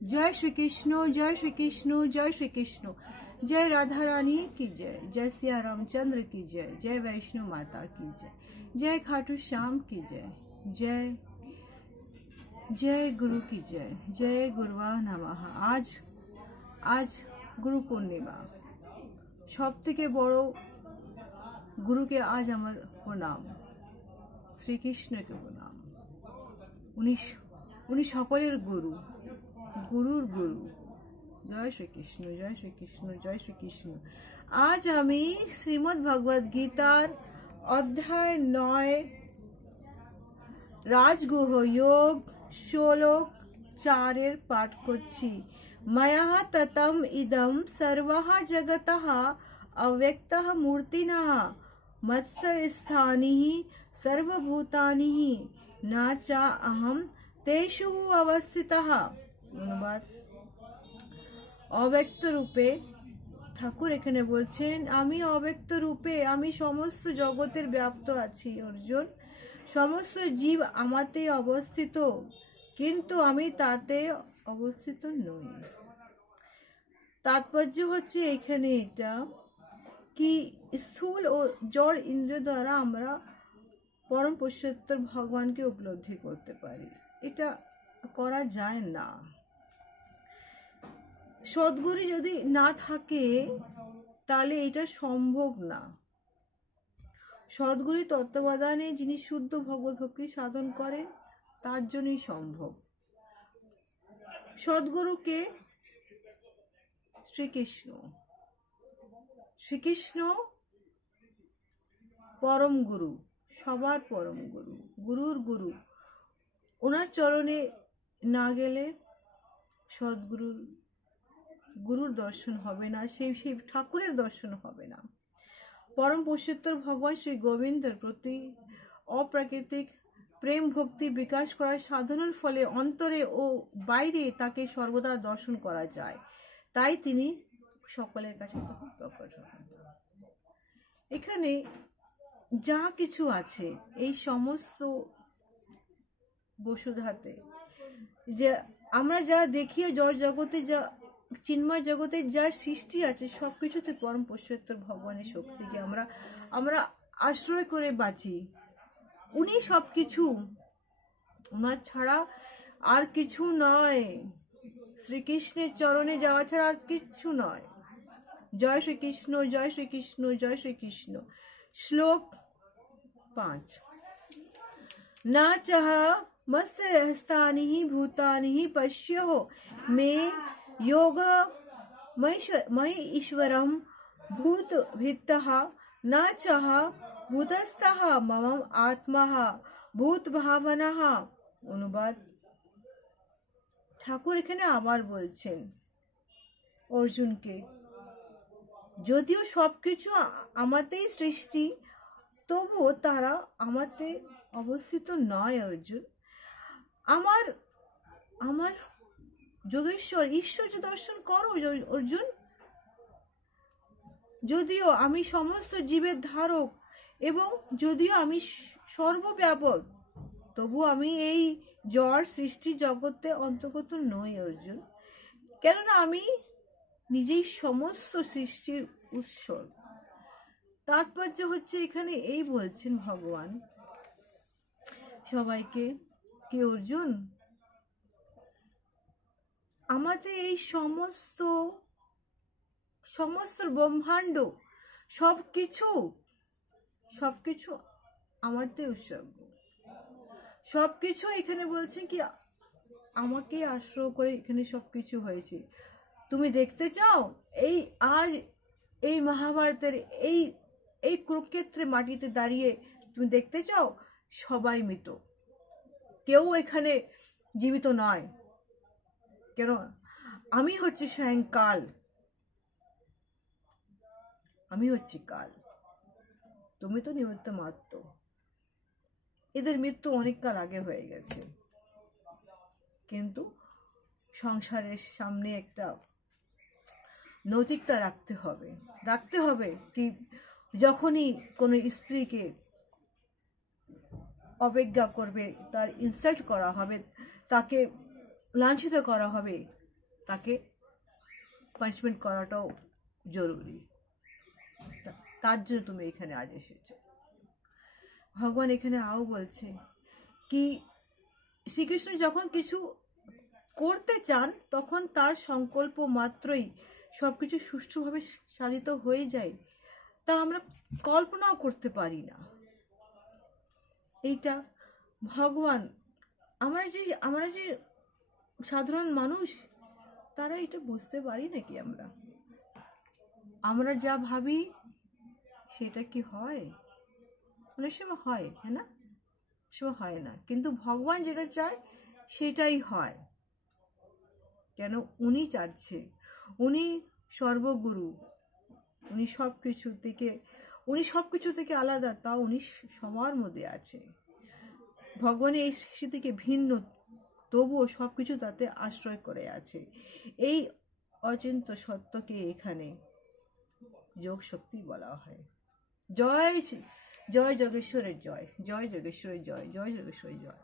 जय श्री कृष्ण, जय श्री कृष्ण, जय श्री कृष्ण। जय राधा रानी की जय, जय सिया रामचंद्र की जय, जय वैष्णो माता की जय, जय खाटू श्याम की जय, जय जय गुरु की जय, जय गुरुवा नमः। आज गुरु पूर्णिमा, सबथेके बड़ो गुरुके आज आमार प्रणाम, श्रीकृष्णके प्रणाम। उनी सकलेर गुरु, गुरुर गुरु। जय श्री कृष्ण, जय श्री कृष्ण, जय श्री कृष्ण। आज आमी श्रीमद् भगवद गीतार अध्याय 9 राजगुह योग श्लोक 4 पाठ करছি। मया ततम इदम सर्वः जगतः अव्यक्तः मूर्तिनः मत्स्य स्थानिः सर्वभूतानि न च अहम तेषु अवस्थितः। অনুবাদ, অব্যক্ত রূপে ঠাকুর এখানে বলছেন, আমি অব্যক্ত রূপে আমি সমস্ত জগতের ব্যাপ্ত আছি অর্জুন। সমস্ত জীব আমাতে অবস্থিত, কিন্তু আমি তাতে অবস্থিত নই। তাৎপর্য হচ্ছে এখানে এটা কি স্থূল ও জড় ইন্দ্রিয় দ্বারা আমরা পরম পুরুষোত্তর ভগবানকে উপলব্ধি করতে পারি, এটা করা যায় না। সদ্গুরু যদি না থাকে তাহলে এটা সম্ভব না। সদ্গুরু তত্ত্বাবধানে যিনি শুদ্ধ ভগবত ভক্তি সাধন করেন তার জন্যই সম্ভব। সদ্গুরুকে শ্রীকৃষ্ণ, শ্রীকৃষ্ণ পরম গুরু, সবার পরম গুরু, গুরুর গুরু। ওনার চরণে না গেলে সদ্গুরুর গুরুর দর্শন হবে না, সেই ঠাকুরের দর্শন হবে না। পরম পুরুষোত্তর ভগবান শ্রী গোবিন্দের প্রতি অপ্রাকৃতিক প্রেম ভক্তি বিকাশ করার সাধনার ফলে অন্তরে ও বাইরে তাকে সর্বদা দর্শন করা যায়, তাই তিনি সকলের কাছে তখন প্রকট হন। এখানে যা কিছু আছে এই সমস্ত বসুধাতে, যে আমরা যা দেখি জড় জগতে, যা চিন্ময় জগতে যা সৃষ্টি আছে, সবকিছুতে পরম পুরুষোত্তর ভগবানের শক্তিকে আমরা আশ্রয় করে বাঁচি। উনি সবকিছু, ওনার ছাড়া আর কিছু নয়। শ্রীকৃষ্ণের চরণে যাওয়া ছাড়া আর কিছু নয়। জয় শ্রীকৃষ্ণ, জয় শ্রীকৃষ্ণ, জয় শ্রীকৃষ্ণ। শ্লোক 5। না চাহা मस्त हस्तानि भूतानि पश्यो मे योग मय ईश्वरम भूत भित्तः न चाह भूतस्थः मम आत्मा भूत भावनः। অনুবাদ, ঠাকুর এখানে আবার বলছেন অর্জুনকে, যদিও সবকিছু আমাতেই সৃষ্টি, তবুও তারা আমাতে অবস্থিত নয় অর্জুন। আমার যোগেশ্বর ঈশ্বর দর্শন করো অর্জুন। যদিও আমি সমস্ত জীবের ধারক এবং যদিও আমি সর্বব্যাপক, তবু আমি এই জড় সৃষ্টি জগতে অন্তর্গত নই অর্জুন, কেননা আমি নিজেই সমস্ত সৃষ্টির উৎস। তাৎপর্য হচ্ছে এখানে এই বলছেন ভগবান সবাইকে কি অর্জুন, আমাদের এই সমস্ত ব্রহ্মাণ্ড সবকিছু আমারতে উৎসর্গ। সবকিছু এখানে বলছেন কি আমাকে আশ্রয় করে এখানে সবকিছু হয়েছে। তুমি দেখতে চাও আজ এই মহাভারতের এই কুরুক্ষেত্রে মাটিতে দাঁড়িয়ে তুমি দেখতে চাও সবাই মৃত, কেউ এখানে জীবিত নয়। কেন? আমি হচ্ছে স্বয়ং কাল, আমি হচ্ছি কাল, তুমি তো নিমিত্ত মাত্র। এদের মৃত্যু অনেক কাল আগে হয়ে গেছে, কিন্তু সংসারের সামনে একটা নৈতিকতা রাখতে হবে কি যখনই কোনো স্ত্রীকে অবজ্ঞা করবে, তার ইনসাল্ট করা হবে, তাকে লাঞ্ছিত করা হবে, তাকে পানিশমেন্ট করাটাও জরুরি। তার জন্য তুমি এখানে আজ এসেছো। ভগবান এখানে আও বলছে কি শ্রীকৃষ্ণ যখন কিছু করতে চান তখন তার সংকল্প মাত্রই সবকিছু সুষ্ঠুভাবে সাধিত হয়ে যায়, তা আমরা কল্পনাও করতে পারি না। এইটা ভগবান, আমরা যে সাধারণ মানুষ, তারা এটা বুঝতে পারি নাকি? আমরা যা ভাবি সেটা কি হয়? অনেক সময় হয়, হ্যাঁ না? সময় হয় না, কিন্তু ভগবান যেটা চায় সেটাই হয়। কেন? উনি চাচ্ছে, উনি সর্বগুরু, উনি সব কিছু থেকে আলাদা, তাও উনি সবার মধ্যে আছে। ভগবানের এই সৃষ্টি থেকে ভিন্ন, তবুও সবকিছু তাতে আশ্রয় করে আছে। এই অচিন্ত্য সত্যকে এখানে যোগ শক্তি বলা হয়। জয় জয় যোগেশ্বরের জয়, জয় যোগেশ্বরের জয়, জয় যোগেশ্বরের জয়।